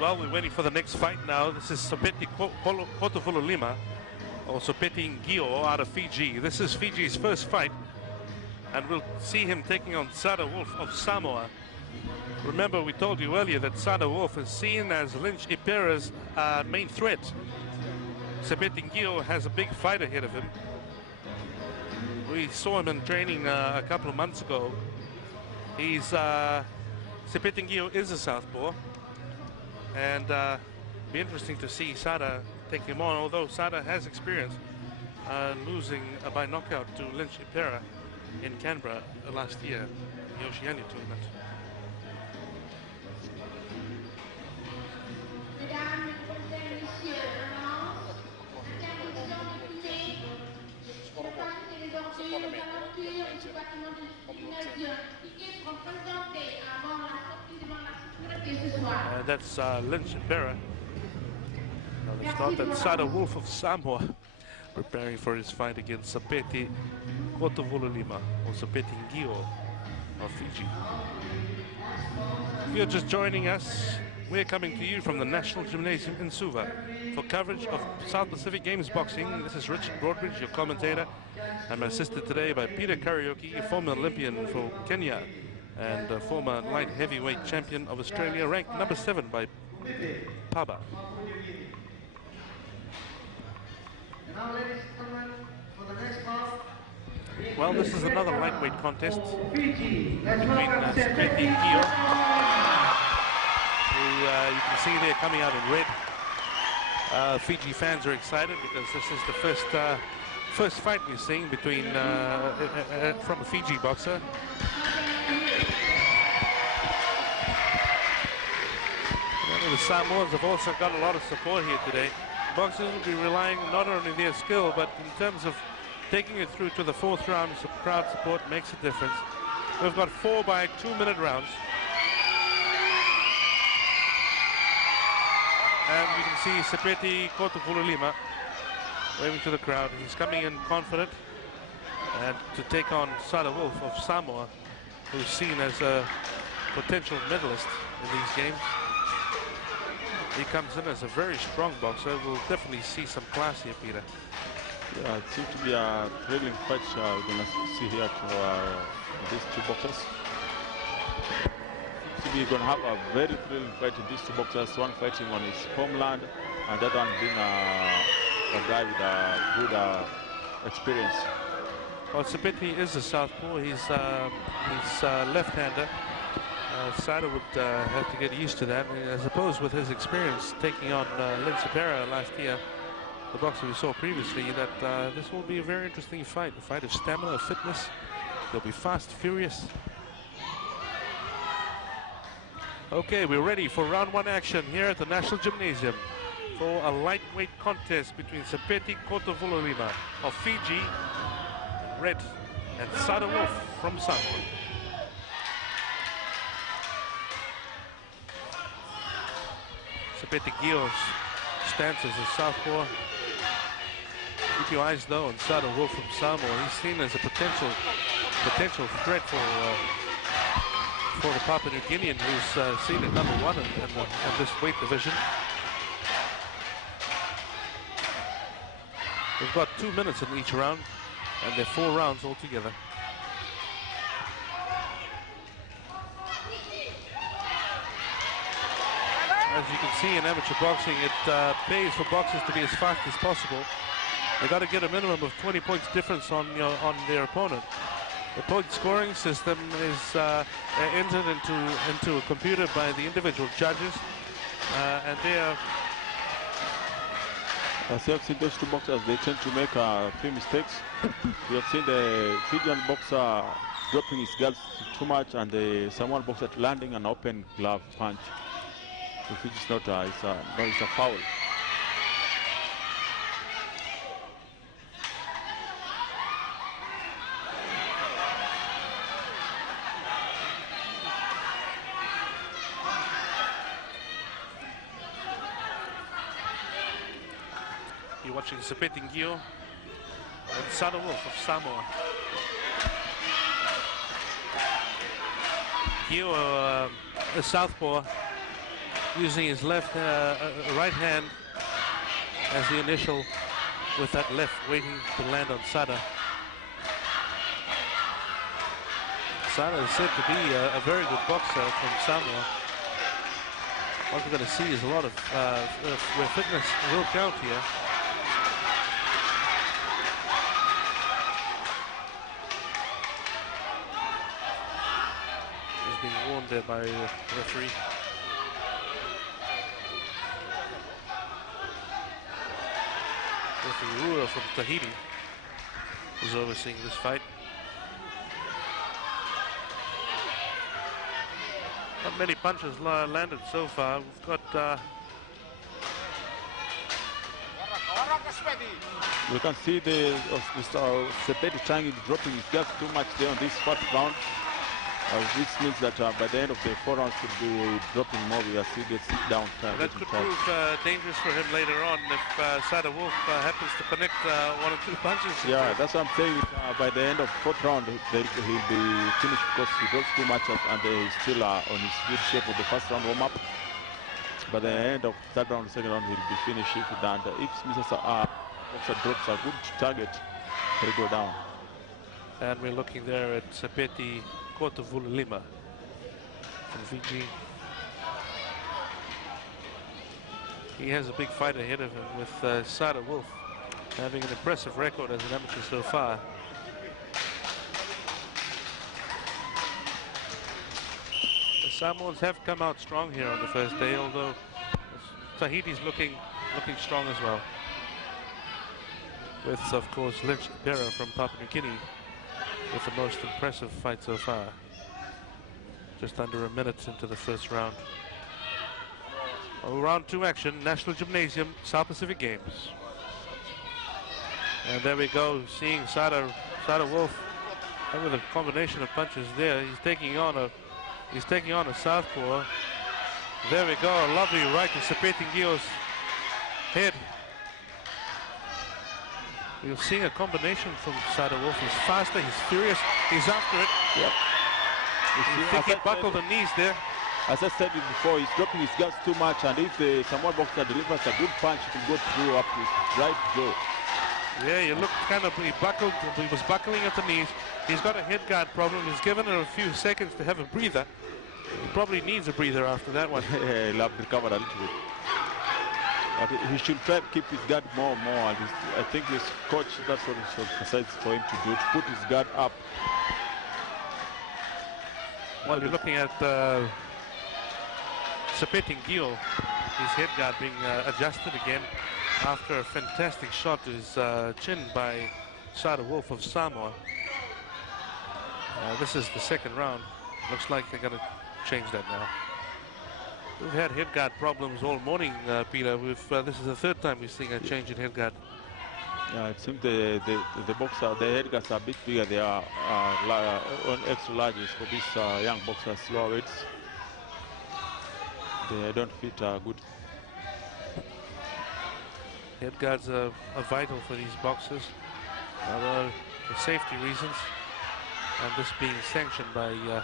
Well, we're waiting for the next fight now. This is Sopeti Kotovulolima, or Sopeti Ngio out of Fiji. This is Fiji's first fight, and we'll see him taking on Sada Wolf of Samoa. Remember, we told you earlier that Sada Wolf is seen as Lynch Ipera's main threat. Sopeti Ngio has a big fight ahead of him. We saw him in training a couple of months ago. He's Sopeti Ngio is a southpaw, and be interesting to see Sada take him on. Although Sada has experience losing by knockout to Lynch Ipera in Canberra last year, the Oceania tournament. That's Lynch Ipera. Now let's start that Sada Wolf of Samoa preparing for his fight against Sopeti Kotovulolima, or Sopeti Ngio of Fiji. If you're just joining us, we're coming to you from the National Gymnasium in Suva. For coverage of South Pacific Games boxing, this is Richard Broadbridge, your commentator. I'm assisted today by Peter Karaoke, a former Olympian for Kenya and a former light heavyweight champion of Australia, ranked number 7 by Paba. Well, this is another lightweight contest between Sopeti Ngio, who you can see there coming out in red. Fiji fans are excited because this is the first fight we're seeing between from a Fiji boxer. The Samoans have also got a lot of support here today. Boxers will be relying not only on their skill, but in terms of taking it through to the 4th round. So crowd support makes a difference. We've got 4 by 2-minute rounds. And you can see Sopeti Kotovulolima waving to the crowd. He's coming in confident and to take on Sada Wolf of Samoa, who's seen as a potential medalist in these games. He comes in as a very strong boxer. We'll definitely see some class here, Peter. Yeah, it seems to be a thrilling fight we're going to see here to these two boxers. We're going to have a very thrilling fight with these two boxers, one fighting on his homeland and that one being a guy with a good experience. Well, Sopeti is a southpaw. He's left-hander. Sada would have to get used to that. I suppose with his experience taking on Lynch Ipera last year, the boxer we saw previously, that this will be a very interesting fight. A fight of stamina, of fitness. They'll be fast, furious. Okay, we're ready for round 1 action here at the National Gymnasium for a lightweight contest between Sopeti Kotovulolima of Fiji, red, and Sada Wolf from Samoa. Sopeti Ngio's stance as a southpaw. Keep your eyes though on Sada Wolf from Samoa. He's seen as a potential threat for the Papua New Guinean, who's seen at number 1 in this weight division. We've got 2 minutes in each round, and they're 4 rounds altogether. As you can see in amateur boxing, it pays for boxers to be as fast as possible. They got to get a minimum of 20 points difference on their opponent. The point scoring system is entered into a computer by the individual judges, and they are. As you have seen those two boxers, they tend to make a few mistakes. We have seen the Fijian boxer dropping his guards too much, and the Samoan boxer landing an open glove punch. Which is not it's a foul. You're watching Sopeti Ngio and Sada Wolf of Samoa. Ngio, a southpaw, using his right hand as the initial, with that left waiting to land on Sada. Sada is said to be a very good boxer from Samoa. What we're going to see is a lot of where fitness will count here. He's being warned there by the referee. Referee Rua from Tahiti is overseeing this fight. Not many punches landed so far. We've got we can see Mr. Sepeti trying dropping his guards too much there on this first round. This means that by the end of the 4 rounds should be dropping more as he gets down. That could prove dangerous for him later on if Sada Wolf happens to connect 1 or 2 punches. Yeah, that's what I'm saying. By the end of 4th round, he'll be finished because he drops too much and he's still on his good shape of the first round warm-up. By the end of 3rd round, 2nd round, he'll be finished. If Mr. Boxer drops a good target, he'll go down. And we're looking there at Sepeti Lima from Fiji. He has a big fight ahead of him with Sada Wolf having an impressive record as an amateur so far. The Samoans have come out strong here on the first day, although Tahiti's looking strong as well. With, of course, Lynch Pera from Papua New Guinea with the most impressive fight so far. Just under a minute into the first round. Round 2 action, National Gymnasium, South Pacific Games. And there we go, seeing Sada Wolf with a combination of punches there. He's taking on a southpaw. There we go, a lovely right to Sepeti Ngio's head. You're seeing a combination from Sada Wolf. He's faster, he's furious, he's after it. Yep. You think he buckled the knees there? As I said it before, he's dropping his guards too much, and if the Samoan boxer delivers a good punch, it will go through up his right jaw. Yeah, you look kind of, he was buckling at the knees. He's got a head guard problem. He's given it a few seconds to have a breather. He probably needs a breather after that one. Yeah, he'll have to recover a little bit. But he should try to keep his guard more and more. And I think his coach, that's what he should emphasize for him to do, to put his guard up. Well, you're looking at Sepeti Ngio, his head guard being adjusted again after a fantastic shot to his chin by Sada Wolf of Samoa. This is the 2nd round. Looks like they're going to change that now. We've had head guard problems all morning, Peter. This is the 3rd time we've seen a change in head guard. Yeah, it seems the boxer, the head guards are a bit bigger. They are extra larges for these young boxers, lower weights. They don't fit good. Head guards are vital for these boxers, for safety reasons, and this being sanctioned by the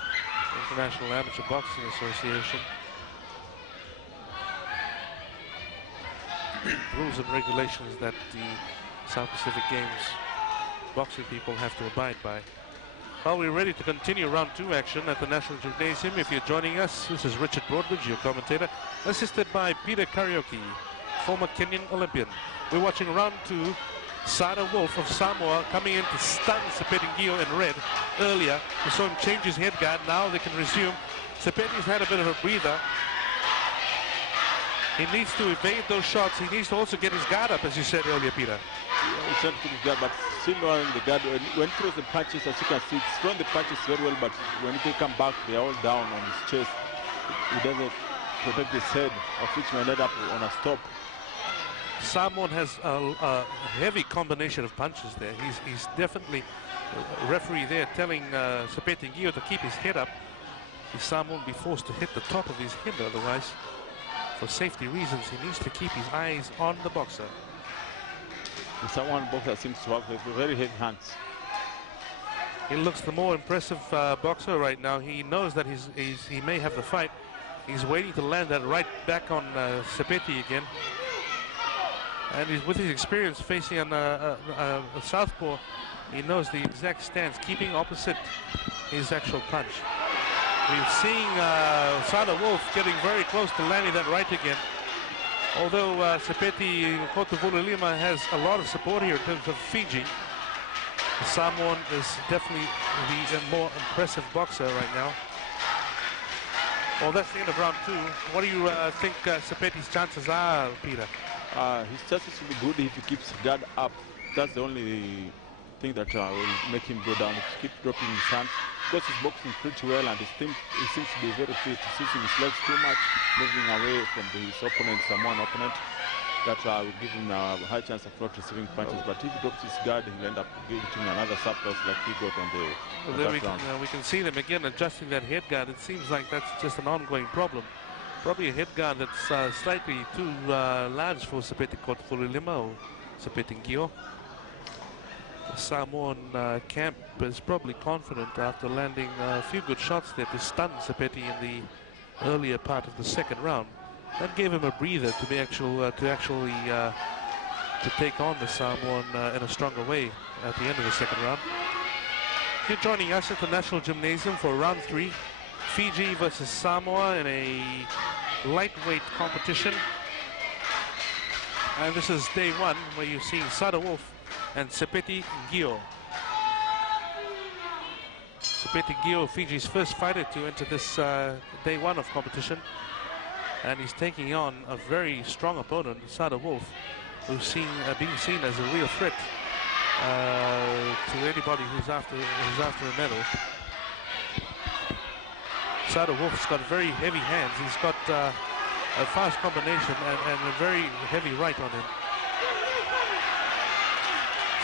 International Amateur Boxing Association. Rules and regulations that the South Pacific Games boxing people have to abide by. Well, we're ready to continue round 2 action at the National Gymnasium. If you're joining us, this is Richard Broadbridge, your commentator, assisted by Peter Karaoke, former Kenyan Olympian. We're watching round 2. Sada Wolf of Samoa coming in to stun Sepeti Ngio in red earlier. We saw him change his head guard. Now they can resume. Sepeti's had a bit of a breather. He needs to evade those shots. He needs to also get his guard up, as you said earlier, Peter. Yeah, he's trying to put his guard, but still on the guard. When he throws the punches, as you can see, he's throwing the punches very well, but when he come back, they're all down on his chest. He doesn't protect his head, of which may end up on a stop. Samoan has a heavy combination of punches there. He's definitely a referee there telling Sepeti Ngio to keep his head up. Samoan will be forced to hit the top of his head otherwise. For safety reasons, he needs to keep his eyes on the boxer. The Samoan boxer seems to have very heavy hands. He looks the more impressive boxer right now. He knows that he may have the fight. He's waiting to land that right back on Sepeti again. And he's, with his experience facing a southpaw, he knows the exact stance, keeping opposite his actual punch. We're seeing Sada Wolf getting very close to landing that right again. Although Sepeti Kotuvululima has a lot of support here in terms of Fiji, the Samoan is definitely the more impressive boxer right now. Well, that's the end of round 2. What do you think Sepeti's chances are, Peter? His chances will be good if he keeps guard up. That's the only thing that will make him go down. If he keeps dropping his hands, because he's boxing pretty well and he seems to be very fit. He's using his legs too much, moving away from his opponent, Samoan opponent. That will give him a high chance of not receiving punches. But if he drops his guard, he'll end up getting another surplus like he got on the we can see them again adjusting that head guard. It seems like that's just an ongoing problem. Probably a head guard that's slightly too large for Sepeti Kotuvululima or Sepeti Ngio. The Samoan camp is probably confident after landing a few good shots there to stun Sepeti in the earlier part of the second round. That gave him a breather to be to take on the Samoan in a stronger way at the end of the second round. You're joining us at the National Gymnasium for round 3, Fiji versus Samoa in a lightweight competition. And this is day 1 where you're seeing Sada Wolf and Sepeti Ngio. Sepeti Ngio, Fiji's first fighter to enter this day 1 of competition. And he's taking on a very strong opponent, Sada Wolf, who's being seen as a real threat to anybody who's after a medal. Sada Wolf's got very heavy hands. He's got a fast combination and a very heavy right on him.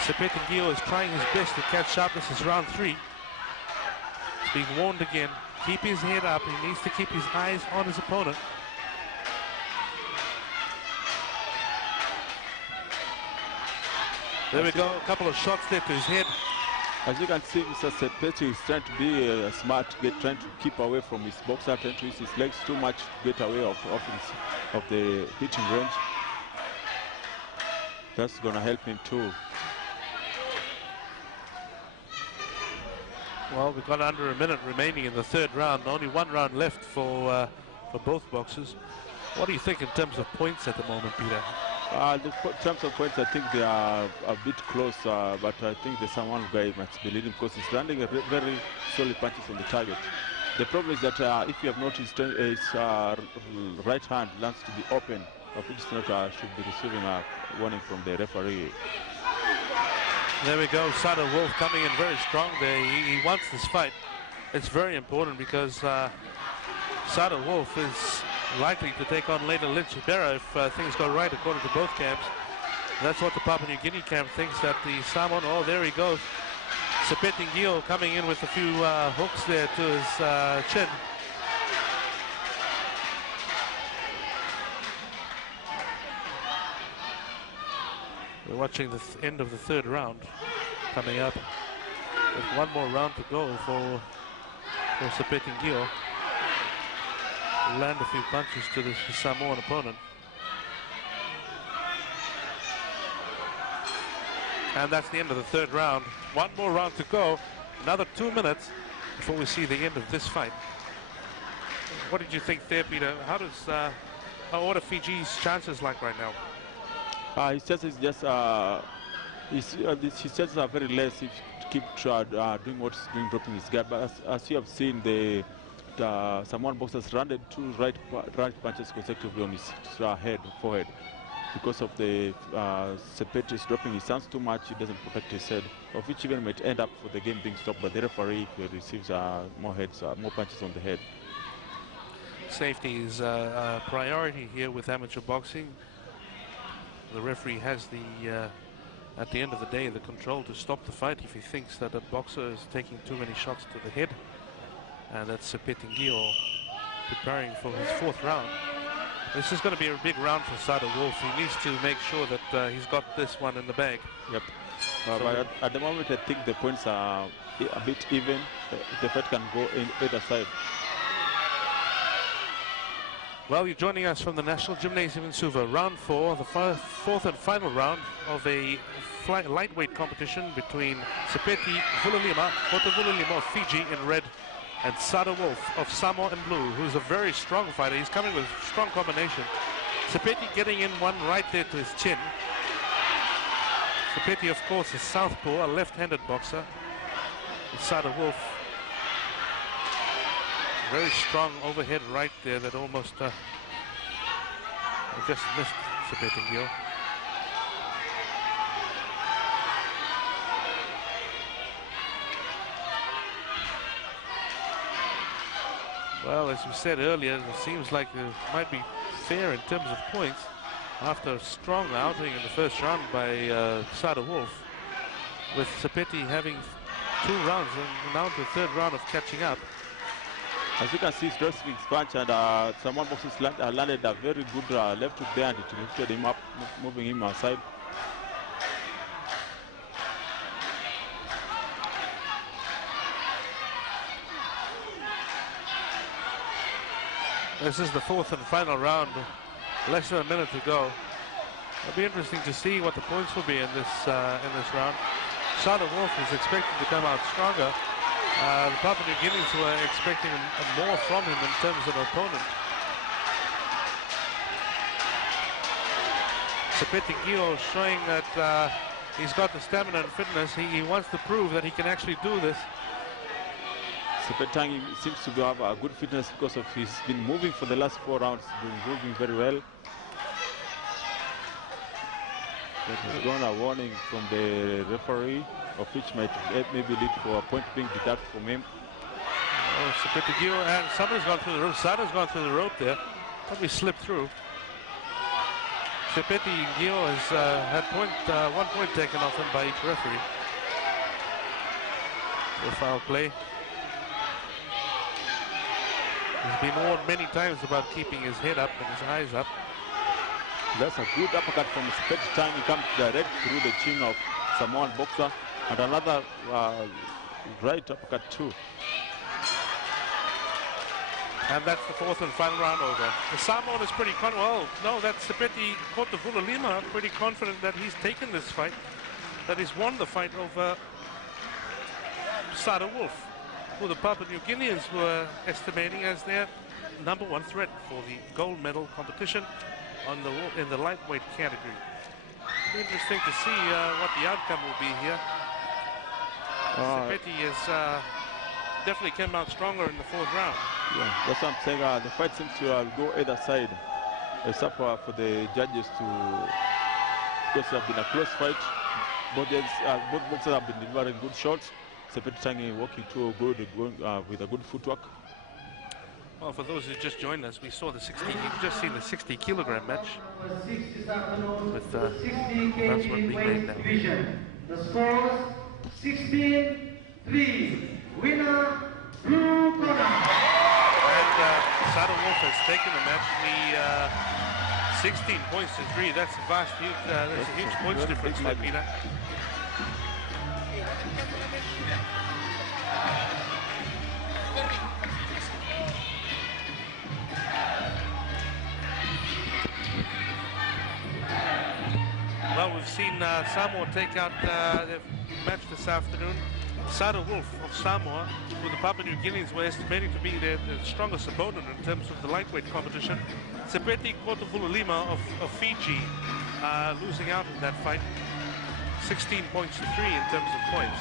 Sepeti Ngio is trying his best to catch up. This is round 3. He's being warned again. Keep his head up. He needs to keep his eyes on his opponent. There we go, a couple of shots there to his head. As you can see, Mr. Sepeti is trying to be smart, trying to keep away from his boxer, trying to use his legs too much to get away of the hitting range. That's going to help him too. Well, we've got under a minute remaining in the third round. Only 1 round left for both boxers. What do you think in terms of points at the moment, Peter? In terms of points, I think they are a bit close, but I think the Samoan guy must be leading because he's landing a very solid punches on the target. The problem is that if you have noticed, his right hand lands to be open, which should be receiving a warning from the referee. There we go, Sada Wolf coming in very strong there. He wants this fight. It's very important because Sada Wolf is likely to take on later Lynch Ibera if things go right according to both camps. That's what the Papua New Guinea camp thinks, that the Samoan, oh there he goes. Sepeti Ngio coming in with a few hooks there to his chin. We're watching the end of the third round coming up. With 1 more round to go for Sepeti Ngio. Land a few punches to the Samoan opponent. And that's the end of the third round. 1 more round to go. Another 2 minutes before we see the end of this fight. What did you think there, Peter? What are Fiji's chances like right now? His chances just his chances are very less if you keep doing what he's doing, dropping his guard. But as you have seen, the Samoan boxers landed 2 right punches consecutively on his forehead. Because of the Sepeti is dropping his hands too much, he doesn't protect his head, of which even might end up for the game being stopped by the referee if he receives more punches on the head. Safety is a priority here with amateur boxing. The referee has at the end of the day, the control to stop the fight if he thinks that a boxer is taking too many shots to the head. And that's Sepeti Ngio preparing for his 4th round. This is going to be a big round for Sada Wolf. He needs to make sure that he's got this one in the bag. Yep. But at the moment, I think the points are a bit even. The fight can go in either side. Well, you're joining us from the National Gymnasium in Suva. Round 4, the fourth and final round of a lightweight competition between Sepeti Vululima, Vululima of Fiji in red, and Sada Wolf of Samoa in blue, who's a very strong fighter. He's coming with a strong combination. Sepeti getting in one right there to his chin. Sepeti, of course, is southpaw, a left-handed boxer. Sada Wolf, very strong overhead right there that almost just missed Sepeti Gio. Well, as we said earlier, it seems like it might be fair in terms of points after a strong outing in the first round by Sada Wolf, with Sepeti having 2 rounds and now to the third round of catching up. As you can see, his wrestling punch and Samoan boxers landed a very good left hook there, and it lifted him up, moving him outside. This is the fourth and final round, less than a minute to go. It'll be interesting to see what the points will be in this round. Sada Wolf is expected to come out stronger. The Papua New Guineans were expecting more from him in terms of opponent. Sepeti Gio showing that he's got the stamina and fitness. He wants to prove that he can actually do this. Sepeti seems to have a good fitness because of he's been moving for the last 4 rounds, been moving very well. There has gone a warning from the referee, of which might maybe lead for a point being deducted from him. Oh, Sepeti Gio, and somebody's gone through the rope. Sada's gone through the rope there. Probably slipped through. Sepeti Gio has had 1 point taken off him by each referee for foul play. He's been warned many times about keeping his head up and his eyes up. That's a good uppercut from Sepeti. Time he comes direct through the chin of Samoan boxer, and another right uppercut too. And that's the fourth and final round over. The Samoan is pretty confident. Well, no, that's Sepeti Vululima, pretty confident that he's taken this fight, that he's won the fight over Sada Wolf, who the Papua New Guineans were estimating as their #1 threat for the gold medal competition in the lightweight category. Interesting to see what the outcome will be here. Sepeti has definitely came out stronger in the 4th round. Yeah, that's what I'm saying. The fight seems to go either side, except for the judges to, because it has been a close fight. Both boxers have been delivering good shots. Sepeti walking too good, going with a good footwork. Well, for those who just joined us, we saw the 60. You've just seen the 60-kilogram match. With announcement being made now. The scores 16-3. Winner, blue corner. And Sada Wolf has taken the match. The 16 points to 3. That's a vast, huge. That's a huge points difference, Peter. Well, we've seen Samoa take out the match this afternoon. Sada Wolf of Samoa, who the Papua New Guineans were estimating to be their strongest opponent in terms of the lightweight competition. Sepeti Vululima of Fiji losing out in that fight. 16 points to 3 in terms of points.